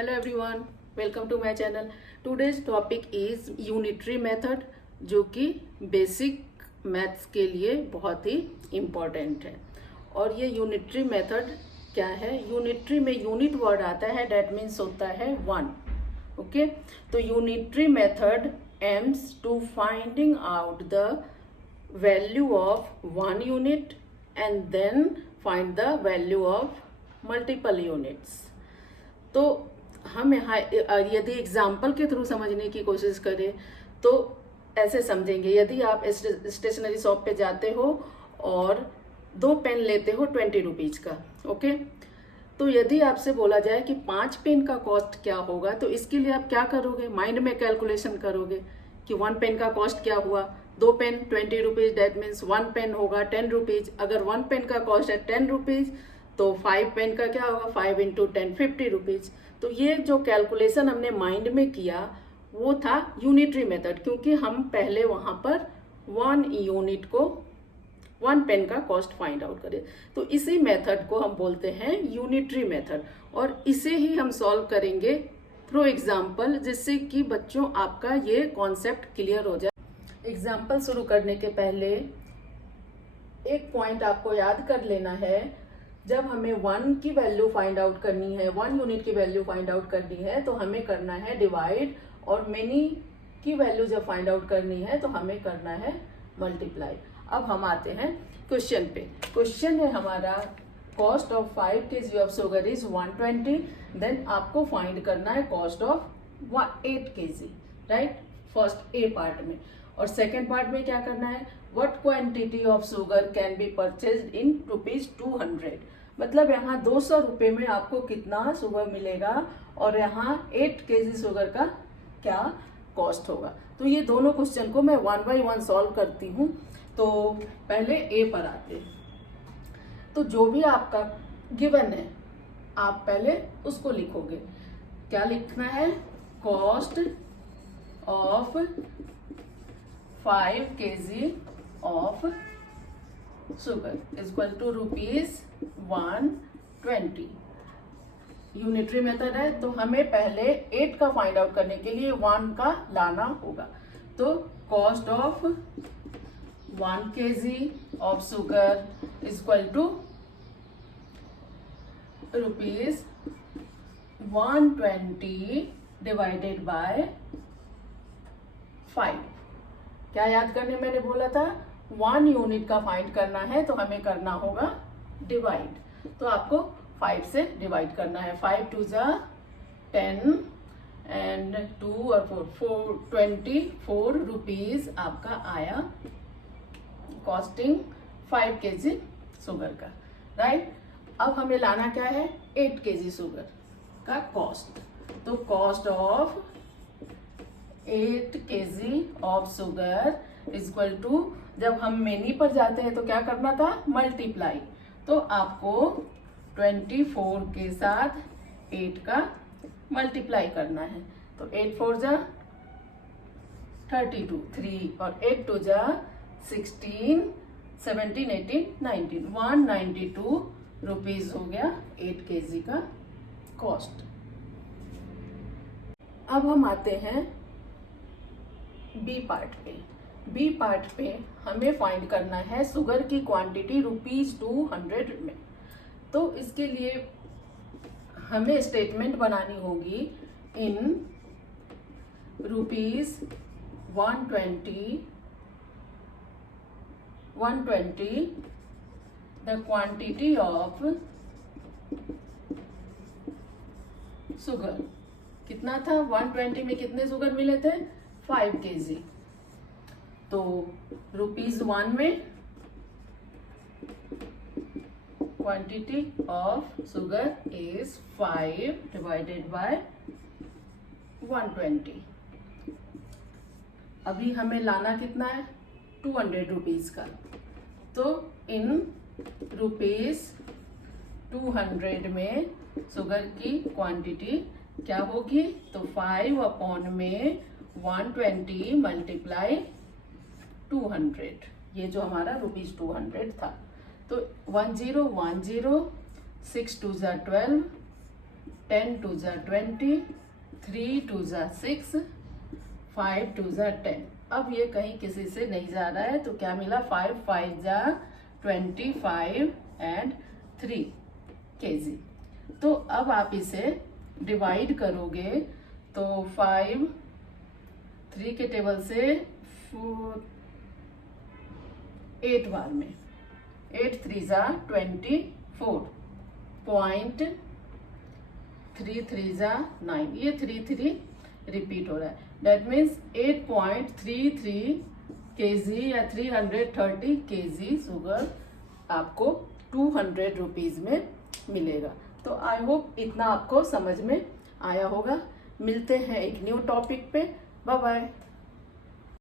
Hello everyone, welcome to my channel. Today's topic is unitary method, जो कि basic maths के लिए बहुत ही इम्पॉर्टेंट है। और ये यूनिटरी मेथड क्या है? यूनिटरी में यूनिट वर्ड आता है, डेट मीन्स होता है वन। ओके, तो unitary method aims to finding out the value of one unit and then find the value of multiple units. तो हम यहाँ यदि एग्जाम्पल के थ्रू समझने की कोशिश करें तो ऐसे समझेंगे। यदि आप स्टेशनरी शॉप पे जाते हो और 2 पेन लेते हो 20 रुपीज का, ओके, तो यदि आपसे बोला जाए कि 5 पेन का कॉस्ट क्या होगा, तो इसके लिए आप क्या करोगे? माइंड में कैलकुलेशन करोगे कि 1 पेन का कॉस्ट क्या हुआ। 2 pen 20 rupees, that means 1 pen होगा 10 रुपीज। अगर 1 पेन का कॉस्ट है 10 रुपीज तो 5 पेन का क्या होगा? 5 इंटू 10 50 रुपीज। तो ये जो कैलकुलेशन हमने माइंड में किया वो था यूनिटरी मेथड, क्योंकि हम पहले वहां पर 1 यूनिट को 1 पेन का कॉस्ट फाइंड आउट करें। तो इसी मेथड को हम बोलते हैं यूनिटरी मेथड, और इसे ही हम सॉल्व करेंगे थ्रू एग्जाम्पल, जिससे कि बच्चों आपका ये कॉन्सेप्ट क्लियर हो जाए। एग्जाम्पल शुरू करने के पहले एक पॉइंट आपको याद कर लेना है। जब हमें 1 की वैल्यू फाइंड आउट करनी है, 1 यूनिट की वैल्यू फाइंड आउट करनी है, तो हमें करना है डिवाइड, और मेनी की वैल्यू जब फाइंड आउट करनी है तो हमें करना है मल्टीप्लाई। अब हम आते हैं क्वेश्चन पे। क्वेश्चन है हमारा cost of 5 kg of sugar is 120। Then आपको फाइंड करना है cost of 8 kg, right, first A part में। और सेकेंड पार्ट में क्या करना है? What quantity of sugar can be purchased in ₹200। मतलब यहाँ 200 रुपये में आपको कितना शुगर मिलेगा, और यहाँ 8 kg शुगर का क्या कॉस्ट होगा। तो ये दोनों क्वेश्चन को मैं 1 बाय 1 सॉल्व करती हूँ। तो पहले ए पर आते हैं। तो जो भी आपका गिवन है आप पहले उसको लिखोगे। क्या लिखना है? Cost of 5 kg of sugar is equal to ₹120। Unitary method है, तो हमें पहले 8 का फाइंड आउट करने के लिए 1 का लाना होगा। तो cost of 1 kg of sugar is equal to ₹120 divided by 5। क्या याद करने मैंने बोला था? 1 यूनिट का फाइंड करना है तो हमें करना होगा डिवाइड। तो आपको 5 से डिवाइड करना है। 5 2 जा 10 एंड 2 और 4 24 रुपीज आपका आया कॉस्टिंग 5 kg शुगर का, राइट। अब हमें लाना क्या है? 8 kg शुगर का कॉस्ट। तो cost of 8 kg of sugar is equal to, जब हम मेनी पर जाते हैं तो क्या करना था? मल्टीप्लाई। तो आपको 24 के साथ 8 का मल्टीप्लाई करना है। तो 8 4 जा 32, 3 और 8 2 जा 16, 17 18 19, 192 रुपीज हो गया 8 kg का कॉस्ट। अब हम आते हैं बी पार्ट पे। बी पार्ट पे हमें फाइंड करना है शुगर की क्वांटिटी ₹200 में। तो इसके लिए हमें स्टेटमेंट बनानी होगी इन ₹120 द क्वांटिटी ऑफ शुगर। कितना था? 120 में कितने शुगर मिले थे? 5 kg। तो ₹1 में quantity of sugar is 5 divided by 120। अभी हमें लाना कितना है? 200 रुपीज का। तो इन ₹200 में शुगर की क्वांटिटी क्या होगी? तो 5 अपॉन में 120 मल्टीप्लाई 200, ये जो हमारा ₹200 था। तो 1010, 6 2 जा 12, 10 टू ज़ा 20, 3 टू ज़ा 6, 5 टू ज़ा 10। अब ये कहीं किसी से नहीं जा रहा है, तो क्या मिला, 5 5 ज़ा 25 एंड 3 kg। तो अब आप इसे डिवाइड करोगे तो 5 3 के टेबल से 8 बार में, 8 3 ज़ा 24, पॉइंट 3 3 ज़ा 9, ये 3 3 रिपीट हो रहा है। दैट मीन्स 8.33 kg या 330 kg शुगर आपको 200 रुपीज़ में मिलेगा। तो आई होप इतना आपको समझ में आया होगा। मिलते हैं एक न्यू टॉपिक पे। Bye bye.